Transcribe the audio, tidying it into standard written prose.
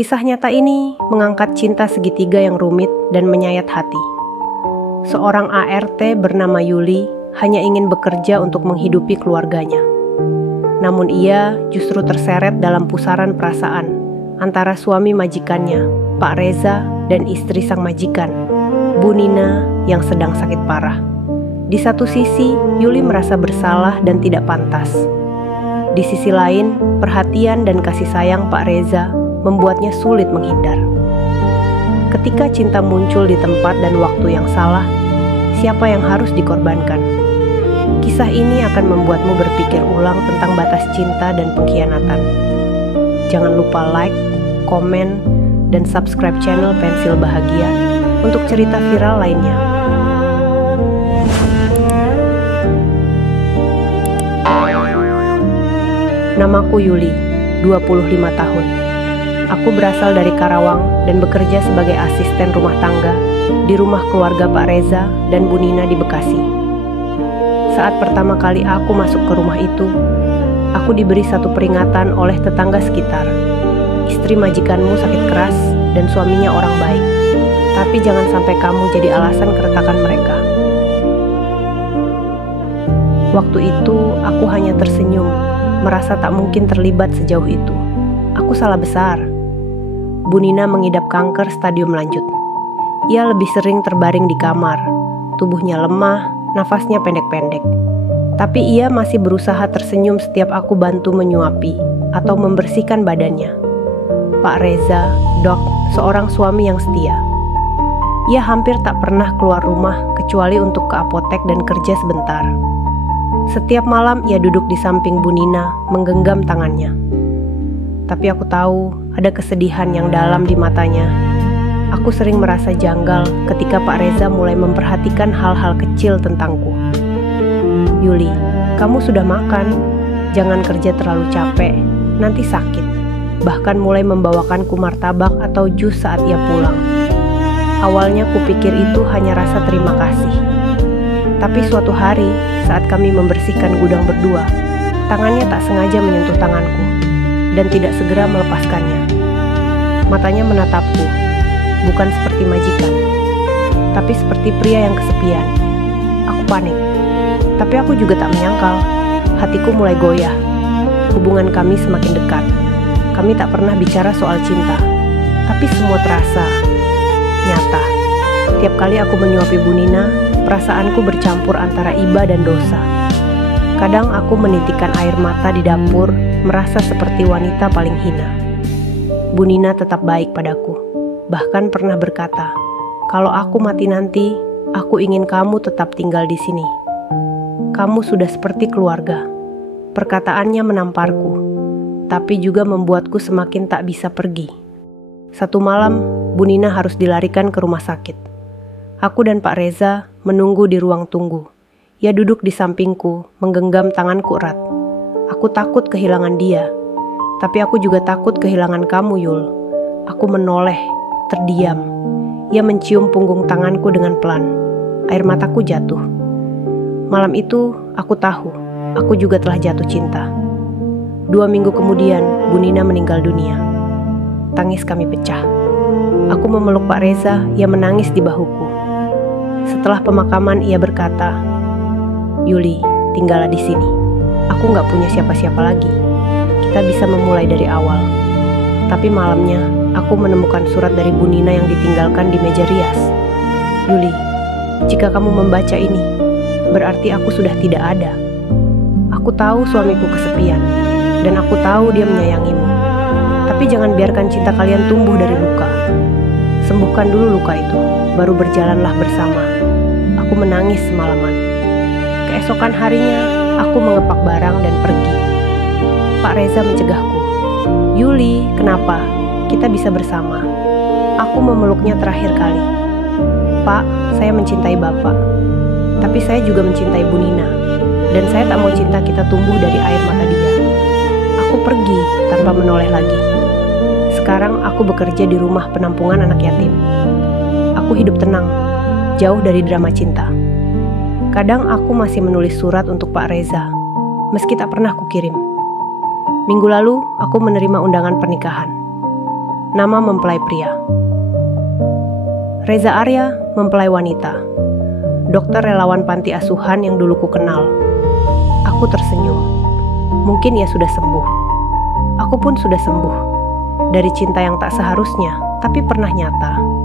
Kisah nyata ini mengangkat cinta segitiga yang rumit dan menyayat hati. Seorang ART bernama Yuli hanya ingin bekerja untuk menghidupi keluarganya. Namun ia justru terseret dalam pusaran perasaan antara suami majikannya, Pak Reza, dan istri sang majikan, Bu Nina, yang sedang sakit parah. Di satu sisi, Yuli merasa bersalah dan tidak pantas. Di sisi lain, perhatian dan kasih sayang Pak Reza membuatnya sulit menghindar. Ketika cinta muncul di tempat dan waktu yang salah, siapa yang harus dikorbankan? Kisah ini akan membuatmu berpikir ulang tentang batas cinta dan pengkhianatan. Jangan lupa like, komen, dan subscribe channel Pensil Bahagia untuk cerita viral lainnya. Namaku Yuli, 25 tahun. Aku berasal dari Karawang dan bekerja sebagai asisten rumah tangga di rumah keluarga Pak Reza dan Bu Nina di Bekasi. Saat pertama kali aku masuk ke rumah itu, aku diberi satu peringatan oleh tetangga sekitar. Istri majikanmu sakit keras dan suaminya orang baik, tapi jangan sampai kamu jadi alasan keretakan mereka. Waktu itu aku hanya tersenyum, merasa tak mungkin terlibat sejauh itu. Aku salah besar. Bu Nina mengidap kanker stadium lanjut. Ia lebih sering terbaring di kamar, tubuhnya lemah, nafasnya pendek-pendek. Tapi ia masih berusaha tersenyum setiap aku bantu menyuapi atau membersihkan badannya. Pak Reza, Dok, seorang suami yang setia. Ia hampir tak pernah keluar rumah kecuali untuk ke apotek dan kerja sebentar. Setiap malam ia duduk di samping Bu Nina, menggenggam tangannya. Tapi aku tahu ada kesedihan yang dalam di matanya. Aku sering merasa janggal ketika Pak Reza mulai memperhatikan hal-hal kecil tentangku. Yuli, kamu sudah makan? Jangan kerja terlalu capek, nanti sakit. Bahkan mulai membawakanku martabak atau jus saat ia pulang. Awalnya kupikir itu hanya rasa terima kasih. Tapi suatu hari, saat kami membersihkan gudang berdua, tangannya tak sengaja menyentuh tanganku dan tidak segera melepaskannya. Matanya menatapku, bukan seperti majikan, tapi seperti pria yang kesepian. Aku panik, tapi aku juga tak menyangkal. Hatiku mulai goyah. Hubungan kami semakin dekat. Kami tak pernah bicara soal cinta, tapi semua terasa nyata. Tiap kali aku menyuapi Bu Nina, perasaanku bercampur antara iba dan dosa. Kadang aku menitikkan air mata di dapur, merasa seperti wanita paling hina. Bu Nina tetap baik padaku, bahkan pernah berkata, "Kalau aku mati nanti, aku ingin kamu tetap tinggal di sini. Kamu sudah seperti keluarga." Perkataannya menamparku, tapi juga membuatku semakin tak bisa pergi. Satu malam, Bu Nina harus dilarikan ke rumah sakit. Aku dan Pak Reza menunggu di ruang tunggu. Ia duduk di sampingku, menggenggam tanganku erat. Aku takut kehilangan dia, tapi aku juga takut kehilangan kamu, Yul. Aku menoleh, terdiam. Ia mencium punggung tanganku dengan pelan. Air mataku jatuh. Malam itu, aku tahu, aku juga telah jatuh cinta. 2 minggu kemudian, Bu Nina meninggal dunia. Tangis kami pecah. Aku memeluk Pak Reza, ia menangis di bahuku. Setelah pemakaman, ia berkata, "Yuli, tinggallah di sini. Aku gak punya siapa-siapa lagi. Kita bisa memulai dari awal." Tapi malamnya, aku menemukan surat dari Bu Nina yang ditinggalkan di meja rias. "Yuli, jika kamu membaca ini, berarti aku sudah tidak ada. Aku tahu suamiku kesepian, dan aku tahu dia menyayangimu. Tapi jangan biarkan cinta kalian tumbuh dari luka. Sembuhkan dulu luka itu, baru berjalanlah bersama." Aku menangis semalaman. Keesokan harinya, aku mengepak barang dan pergi. Pak Reza mencegahku. "Yuli, kenapa? Kita bisa bersama." Aku memeluknya terakhir kali. "Pak, saya mencintai Bapak. Tapi saya juga mencintai Bu Nina. Dan saya tak mau cinta kita tumbuh dari air mata dia." Aku pergi tanpa menoleh lagi. Sekarang aku bekerja di rumah penampungan anak yatim. Aku hidup tenang, jauh dari drama cinta. Kadang aku masih menulis surat untuk Pak Reza, meski tak pernah kukirim. Minggu lalu, aku menerima undangan pernikahan. nama mempelai pria. Reza Arya, mempelai wanita. Dokter relawan panti asuhan yang dulu ku kenal. Aku tersenyum. Mungkin ia sudah sembuh. Aku pun sudah sembuh. Dari cinta yang tak seharusnya, tapi pernah nyata.